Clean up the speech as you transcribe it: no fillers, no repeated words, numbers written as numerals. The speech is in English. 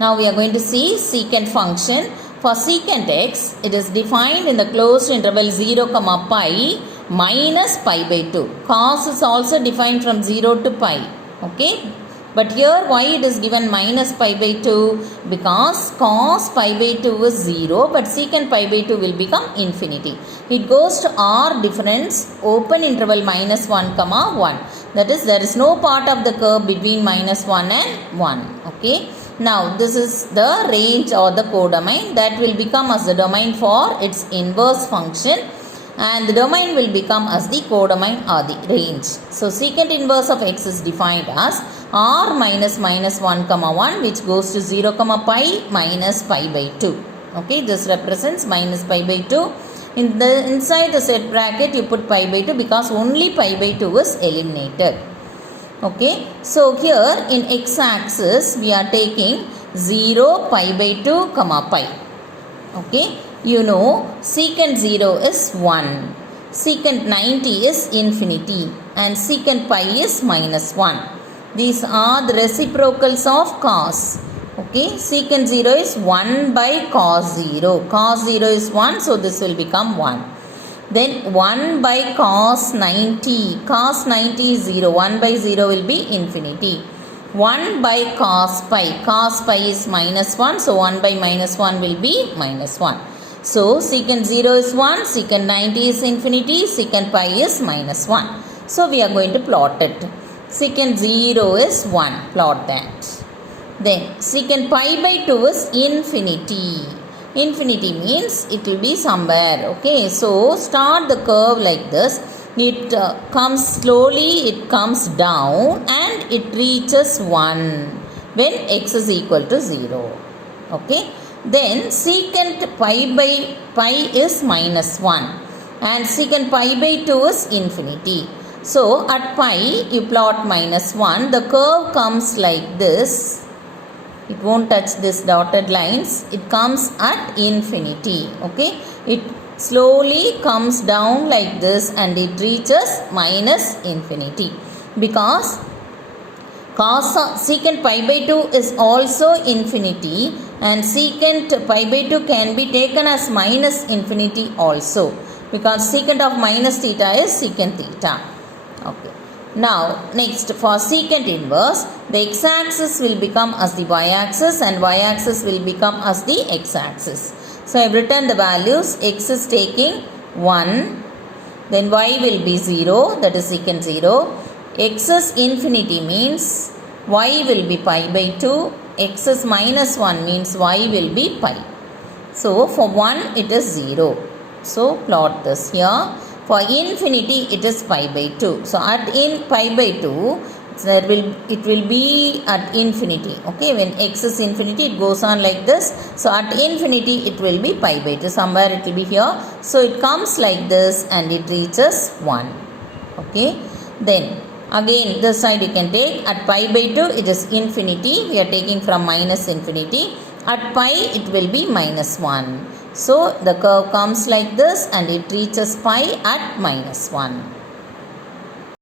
Now we are going to see secant function. For secant x, it is defined in the closed interval 0, pi minus pi by 2. Cos is also defined from 0 to pi. Okay. But here why it is given minus pi by 2? Because cos pi by 2 is 0, but secant pi by 2 will become infinity. It goes to R difference open interval minus 1, 1. That is, there is no part of the curve between minus 1 and 1. Okay. Now this is the range or the codomain that will become as the domain for its inverse function, and the domain will become as the codomain or the range. So secant inverse of x is defined as r minus 1, 1, which goes to 0, pi minus pi by 2. Okay, this represents minus pi by 2. Inside the set bracket you put pi by 2 because only pi by 2 is eliminated. Okay, so here in x-axis we are taking 0, pi by 2, pi. Okay, you know secant 0 is 1, secant 90 is infinity, and secant pi is minus 1. These are the reciprocals of cos. Okay, secant 0 is 1 by cos 0. Cos 0 is 1, so this will become 1. Then 1 by cos 90. Cos 90 is 0. 1 by 0 will be infinity. 1 by cos pi. Cos pi is minus 1. So 1 by minus 1 will be minus 1. So secant 0 is 1. Secant 90 is infinity. Secant pi is minus 1. So we are going to plot it. Secant 0 is 1. Plot that. Then secant pi by 2 is infinity. Infinity means it will be somewhere. Okay, so start the curve like this. It comes slowly, it comes down and it reaches 1 when x is equal to 0. Okay, then secant pi by pi is minus 1 and secant pi by 2 is infinity. So at pi you plot minus 1. The curve comes like this. It won't touch this dotted lines. It comes at infinity. Okay, it slowly comes down like this and it reaches minus infinity because secant pi by 2 is also infinity and secant pi by 2 can be taken as minus infinity also because secant of minus theta is secant theta. Okay. Now, next for secant inverse, the x-axis will become as the y-axis and y-axis will become as the x-axis. So, I have written the values. X is taking 1, then y will be 0, that is secant 0. X is infinity means y will be pi by 2. X is minus 1 means y will be pi. So, for 1 it is 0. So, plot this here. For infinity it is pi by 2. So at pi by 2 it will be at infinity. Okay, when x is infinity it goes on like this. So at infinity it will be pi by 2. Somewhere it will be here. So it comes like this and it reaches 1. Okay, then again this side you can take at pi by 2 it is infinity. We are taking from minus infinity. At pi it will be minus 1. So the curve comes like this and it reaches pi at minus 1.